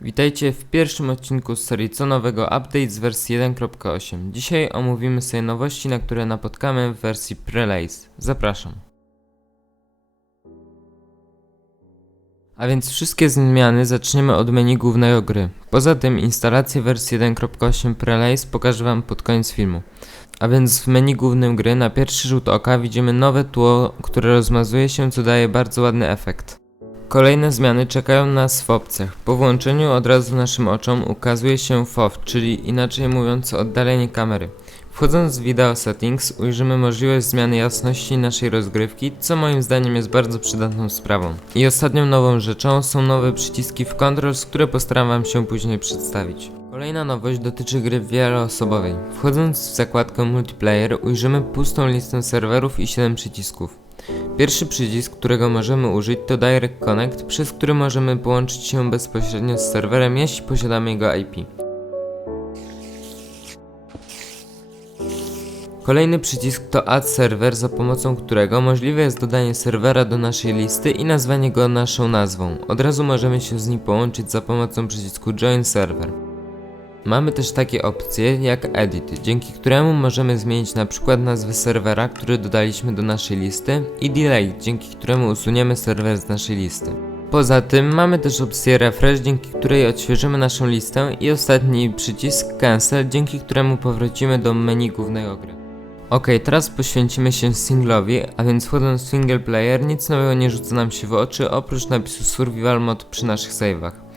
Witajcie w pierwszym odcinku z serii Co nowego update z wersji 1.8. Dzisiaj omówimy sobie nowości, na które napotkamy w wersji Prelace. Zapraszam. A więc wszystkie zmiany zaczniemy od menu głównego gry. Poza tym instalację wersji 1.8 Prelace pokażę Wam pod koniec filmu. A więc w menu głównym gry na pierwszy rzut oka widzimy nowe tło, które rozmazuje się, co daje bardzo ładny efekt. Kolejne zmiany czekają nas w opcjach. Po włączeniu od razu naszym oczom ukazuje się FOV, czyli inaczej mówiąc oddalenie kamery. Wchodząc w Video Settings ujrzymy możliwość zmiany jasności naszej rozgrywki, co moim zdaniem jest bardzo przydatną sprawą. I ostatnią nową rzeczą są nowe przyciski w Controls, które postaram Wam się później przedstawić. Kolejna nowość dotyczy gry wieloosobowej. Wchodząc w zakładkę Multiplayer ujrzymy pustą listę serwerów i 7 przycisków. Pierwszy przycisk, którego możemy użyć to Direct Connect, przez który możemy połączyć się bezpośrednio z serwerem, jeśli posiadamy jego IP. Kolejny przycisk to Add Server, za pomocą którego możliwe jest dodanie serwera do naszej listy i nazwanie go naszą nazwą. Od razu możemy się z nim połączyć za pomocą przycisku Join Server. Mamy też takie opcje jak Edit, dzięki któremu możemy zmienić na przykład nazwę serwera, który dodaliśmy do naszej listy i Delete, dzięki któremu usuniemy serwer z naszej listy. Poza tym mamy też opcję Refresh, dzięki której odświeżymy naszą listę i ostatni przycisk Cancel, dzięki któremu powrócimy do menu głównego gry. Ok, teraz poświęcimy się singlowi, a więc wchodząc w single player nic nowego nie rzuca nam się w oczy oprócz napisu survival mode przy naszych save'ach.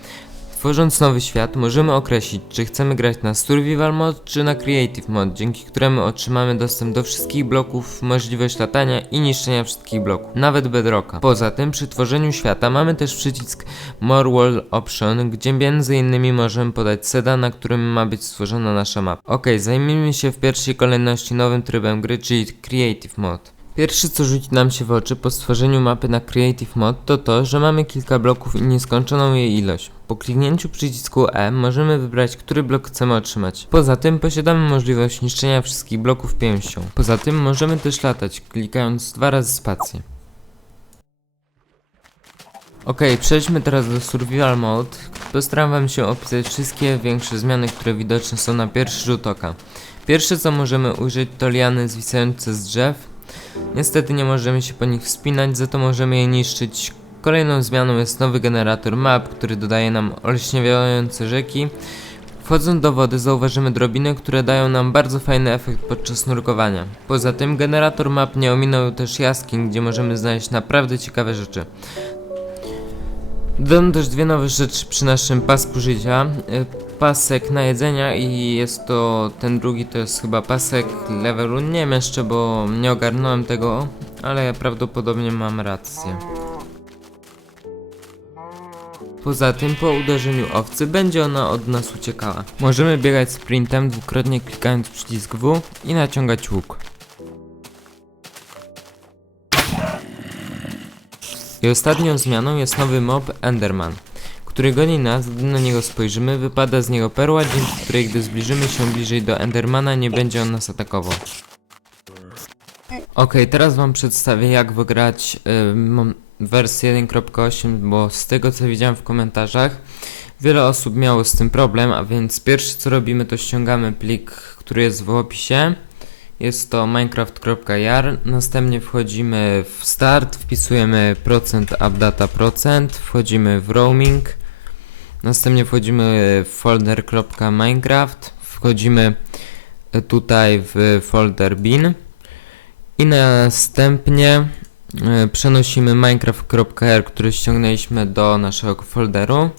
Tworząc nowy świat, możemy określić, czy chcemy grać na Survival Mode czy na Creative Mode, dzięki któremu otrzymamy dostęp do wszystkich bloków, możliwość latania i niszczenia wszystkich bloków, nawet bedrocka. Poza tym, przy tworzeniu świata mamy też przycisk More World Option, gdzie między innymi możemy podać seda, na którym ma być stworzona nasza mapa. Ok, zajmijmy się w pierwszej kolejności nowym trybem gry, czyli Creative Mode. Pierwsze co rzuci nam się w oczy po stworzeniu mapy na Creative Mode to to, że mamy kilka bloków i nieskończoną jej ilość. Po kliknięciu przycisku E możemy wybrać, który blok chcemy otrzymać. Poza tym posiadamy możliwość niszczenia wszystkich bloków pięścią. Poza tym możemy też latać, klikając dwa razy spację. Ok, przejdźmy teraz do Survival Mode. Postaram wam się opisać wszystkie większe zmiany, które widoczne są na pierwszy rzut oka. Pierwsze co możemy ujrzeć to liany zwisające z drzew, Niestety nie możemy się po nich wspinać, za to możemy je niszczyć. Kolejną zmianą jest nowy generator map, który dodaje nam olśniewiające rzeki. Wchodząc do wody zauważymy drobiny, które dają nam bardzo fajny efekt podczas nurkowania. Poza tym generator map nie ominął też jaskiń, gdzie możemy znaleźć naprawdę ciekawe rzeczy. Dodam też dwie nowe rzeczy przy naszym pasku życia. Y, Pasek na jedzenia i jest to, ten drugi to jest chyba pasek levelu, nie wiem jeszcze, bo nie ogarnąłem tego, ale prawdopodobnie mam rację. Poza tym po uderzeniu owcy będzie ona od nas uciekała. Możemy biegać sprintem dwukrotnie klikając przycisk W i naciągać łuk. I ostatnią zmianą jest nowy mob Enderman, który goni nas, gdy na niego spojrzymy, wypada z niego perła, dzięki której gdy zbliżymy się bliżej do Endermana nie będzie on nas atakował. Ok, teraz wam przedstawię jak wygrać y, mam wersję 1.8, bo z tego co widziałem w komentarzach wiele osób miało z tym problem, a więc pierwsze co robimy to ściągamy plik, który jest w opisie jest to minecraft.jar. Następnie wchodzimy w start, wpisujemy procent updata procent, wchodzimy w roaming. Następnie wchodzimy w folder.minecraft, wchodzimy tutaj w folder bin i następnie e, przenosimy minecraft.r, który ściągnęliśmy do naszego folderu.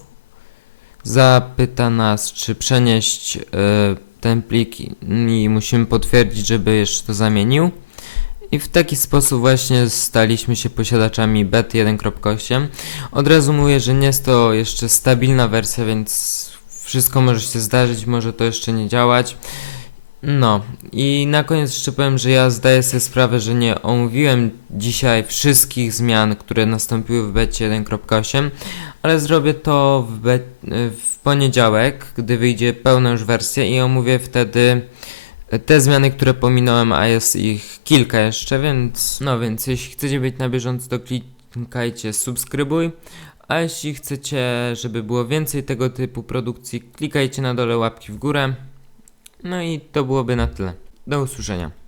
Zapyta nas, czy przenieść yy, ten plik i musimy potwierdzić, żeby jeszcze to zamienił. I w taki sposób właśnie staliśmy się posiadaczami BET 1.8. Od razu mówię, że nie jest to jeszcze stabilna wersja, więc wszystko może się zdarzyć, może to jeszcze nie działać. No i na koniec jeszcze powiem, że ja zdaję sobie sprawę, że nie omówiłem dzisiaj wszystkich zmian, które nastąpiły w becie 1.8, ale zrobię to w, be- w poniedziałek, gdy wyjdzie pełna już wersja i omówię wtedy te zmiany, które pominąłem, a jest ich kilka jeszcze, więc no więc jeśli chcecie być na bieżąco, to klikajcie subskrybuj, A jeśli chcecie, żeby było więcej tego typu produkcji, klikajcie na dole łapki w górę. No i to byłoby na tyle. Do usłyszenia.